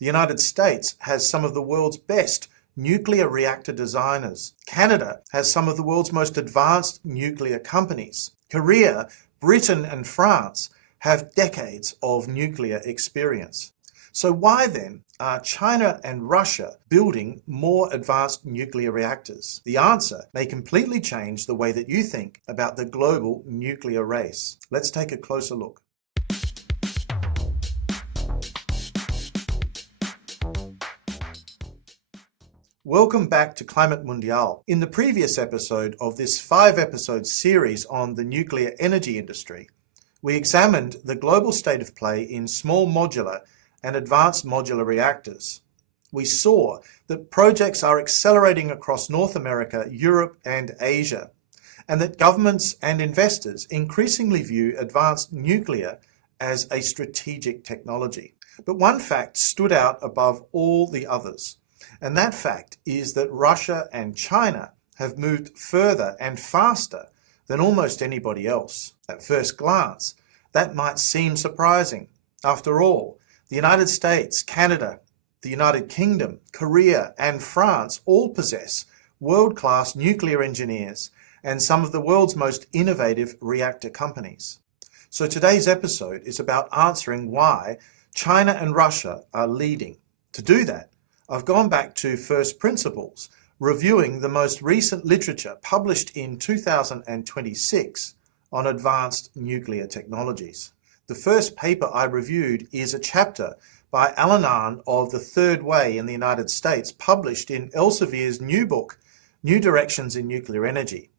The United States has some of the world's best nuclear reactor designers. Canada has some of the world's most advanced nuclear companies. Korea, Britain, and France have decades of nuclear experience. So why then are China and Russia building more advanced nuclear reactors? The answer may completely change the way that you think about the global nuclear race. Let's take a closer look. Welcome back to Climate Mundial. In the previous episode of this 5-episode series on the nuclear energy industry, we examined the global state of play in small modular and advanced modular reactors. We saw that projects are accelerating across North America, Europe, and Asia, and that governments and investors increasingly view advanced nuclear as a strategic technology. But one fact stood out above all the others, and that fact is that Russia and China have moved further and faster than almost anybody else. At first glance, that might seem surprising. After all, the United States, Canada, the United Kingdom, Korea, and France all possess world-class nuclear engineers and some of the world's most innovative reactor companies. So today's episode is about answering why China and Russia are leading. To do that, I've gone back to first principles, reviewing the most recent literature published in 2026 on advanced nuclear technologies. The first paper I reviewed is a chapter by Alan Ahn of The Third Way in the United States, published in Elsevier's new book, New Directions in Nuclear Energy.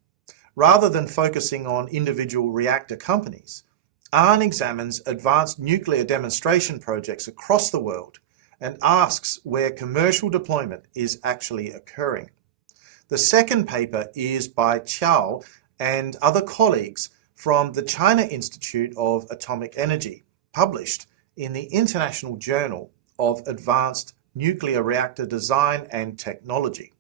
Rather than focusing on individual reactor companies, Ahn examines advanced nuclear demonstration projects across the world and asks where commercial deployment is actually occurring. The second paper is by Qiao and other colleagues from the China Institute of Atomic Energy, published in the International Journal of Advanced Nuclear Reactor Design and Technology.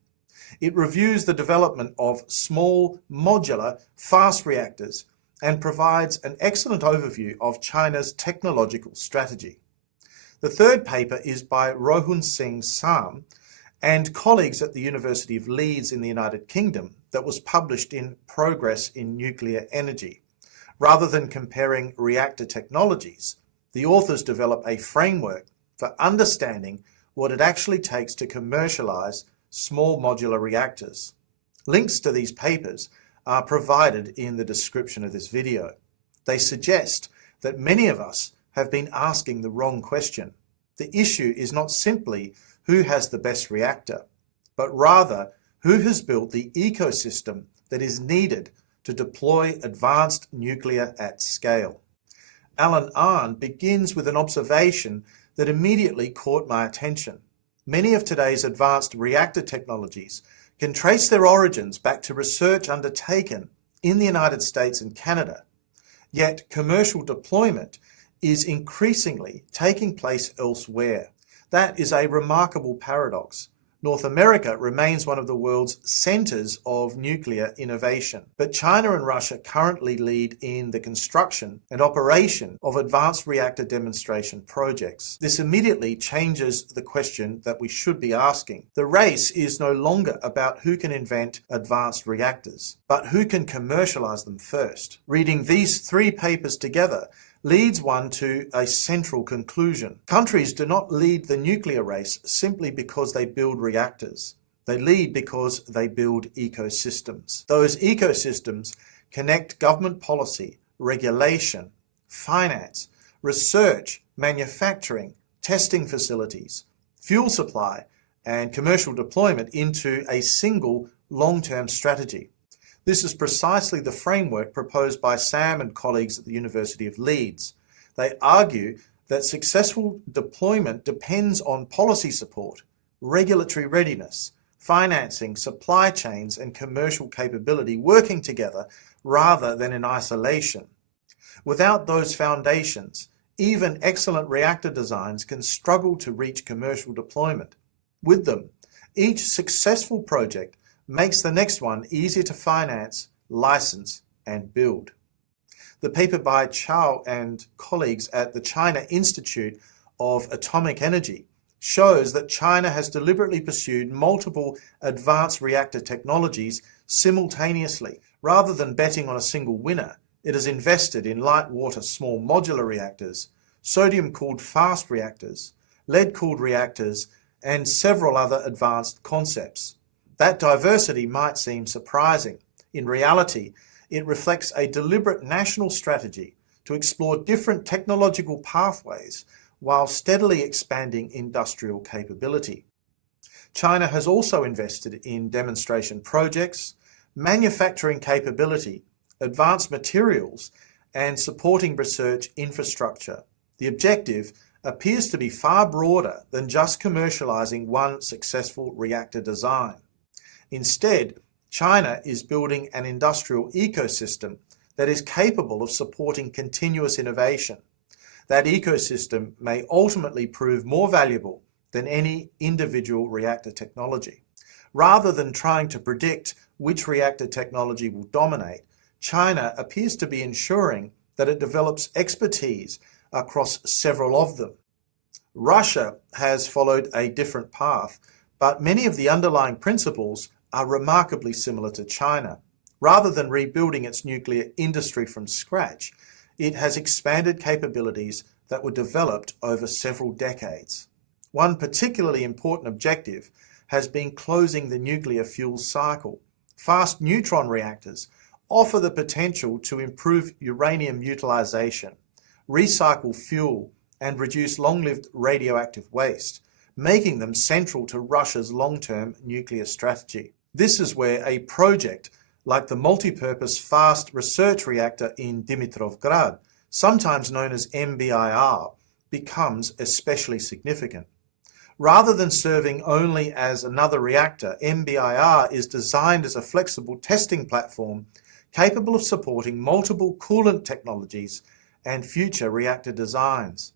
It reviews the development of small, modular, fast reactors and provides an excellent overview of China's technological strategy. The third paper is by Rohun Singh Sam and colleagues at the University of Leeds in the United Kingdom that was published in Progress in Nuclear Energy. Rather than comparing reactor technologies, the authors develop a framework for understanding what it actually takes to commercialize small modular reactors. Links to these papers are provided in the description of this video. They suggest that many of us have been asking the wrong question. The issue is not simply who has the best reactor, but rather who has built the ecosystem that is needed to deploy advanced nuclear at scale. Alan Ahn begins with an observation that immediately caught my attention. Many of today's advanced reactor technologies can trace their origins back to research undertaken in the United States and Canada. Yet commercial deployment is increasingly taking place elsewhere. That is a remarkable paradox. North America remains one of the world's centers of nuclear innovation, but China and Russia currently lead in the construction and operation of advanced reactor demonstration projects. This immediately changes the question that we should be asking. The race is no longer about who can invent advanced reactors, but who can commercialize them first. Reading these 3 papers together leads one to a central conclusion. Countries do not lead the nuclear race simply because they build reactors. They lead because they build ecosystems. Those ecosystems connect government policy, regulation, finance, research, manufacturing, testing facilities, fuel supply, and commercial deployment into a single long-term strategy. This is precisely the framework proposed by Sam and colleagues at the University of Leeds. They argue that successful deployment depends on policy support, regulatory readiness, financing, supply chains, and commercial capability working together rather than in isolation. Without those foundations, even excellent reactor designs can struggle to reach commercial deployment. With them, each successful project makes the next one easier to finance, license, and build. The paper by Qiao and colleagues at the China Institute of Atomic Energy shows that China has deliberately pursued multiple advanced reactor technologies simultaneously. Rather than betting on a single winner, it has invested in light water small modular reactors, sodium-cooled fast reactors, lead-cooled reactors, and several other advanced concepts. That diversity might seem surprising. In reality, it reflects a deliberate national strategy to explore different technological pathways while steadily expanding industrial capability. China has also invested in demonstration projects, manufacturing capability, advanced materials, and supporting research infrastructure. The objective appears to be far broader than just commercializing one successful reactor design. Instead, China is building an industrial ecosystem that is capable of supporting continuous innovation. That ecosystem may ultimately prove more valuable than any individual reactor technology. Rather than trying to predict which reactor technology will dominate, China appears to be ensuring that it develops expertise across several of them. Russia has followed a different path, but many of the underlying principles are remarkably similar to China. Rather than rebuilding its nuclear industry from scratch, it has expanded capabilities that were developed over several decades. One particularly important objective has been closing the nuclear fuel cycle. Fast neutron reactors offer the potential to improve uranium utilization, recycle fuel, and reduce long-lived radioactive waste, making them central to Russia's long-term nuclear strategy. This is where a project like the multi-purpose fast research reactor in Dimitrovgrad, sometimes known as MBIR, becomes especially significant. Rather than serving only as another reactor, MBIR is designed as a flexible testing platform capable of supporting multiple coolant technologies and future reactor designs.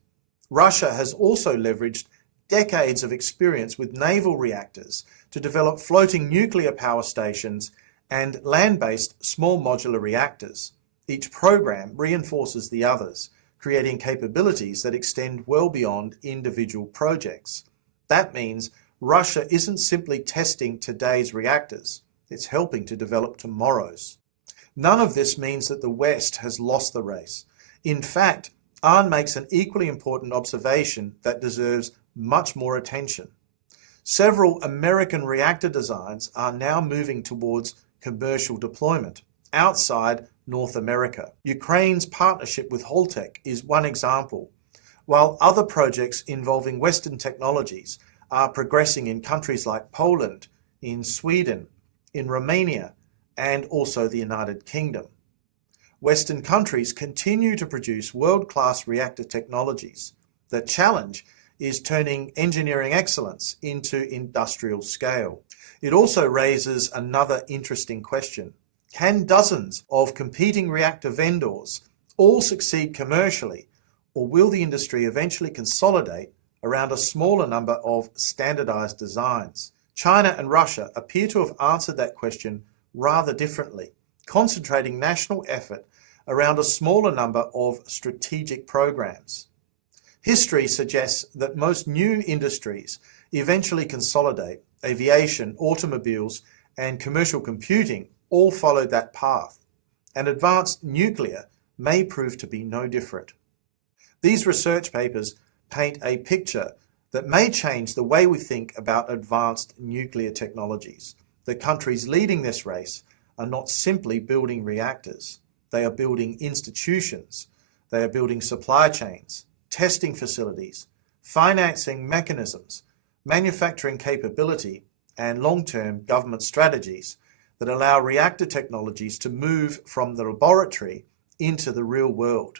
Russia has also leveraged decades of experience with naval reactors to develop floating nuclear power stations and land-based small modular reactors. Each program reinforces the others, creating capabilities that extend well beyond individual projects. That means Russia isn't simply testing today's reactors, it's helping to develop tomorrow's. None of this means that the West has lost the race. In fact, Arndt makes an equally important observation that deserves much more attention. Several American reactor designs are now moving towards commercial deployment outside North America. Ukraine's partnership with Holtec is one example, while other projects involving Western technologies are progressing in countries like Poland, in Sweden, in Romania, and also the United Kingdom. Western countries continue to produce world-class reactor technologies. The challenge is turning engineering excellence into industrial scale. It also raises another interesting question. Can dozens of competing reactor vendors all succeed commercially, or will the industry eventually consolidate around a smaller number of standardized designs? China and Russia appear to have answered that question rather differently, concentrating national effort around a smaller number of strategic programs. History suggests that most new industries eventually consolidate. Aviation, automobiles, and commercial computing all followed that path, and advanced nuclear may prove to be no different. These research papers paint a picture that may change the way we think about advanced nuclear technologies. The countries leading this race are not simply building reactors. They are building institutions. They are building supply chains, testing facilities, financing mechanisms, manufacturing capability, and long-term government strategies that allow reactor technologies to move from the laboratory into the real world.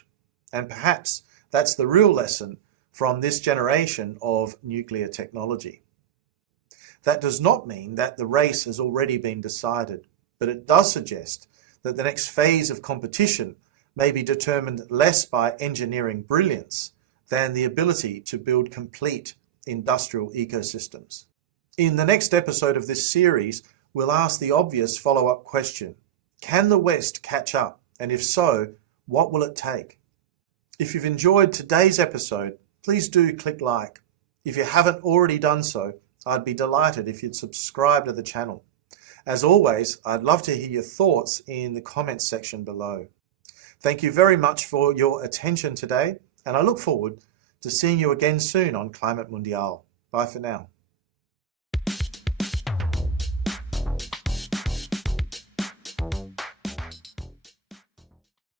And perhaps that's the real lesson from this generation of nuclear technology. That does not mean that the race has already been decided, but it does suggest that the next phase of competition may be determined less by engineering brilliance than the ability to build complete industrial ecosystems. In the next episode of this series, we'll ask the obvious follow-up question. Can the West catch up? And if so, what will it take? If you've enjoyed today's episode, please do click like. If you haven't already done so, I'd be delighted if you'd subscribe to the channel. As always, I'd love to hear your thoughts in the comments section below. Thank you very much for your attention today, and I look forward to seeing you again soon on Climate Mundial. Bye for now.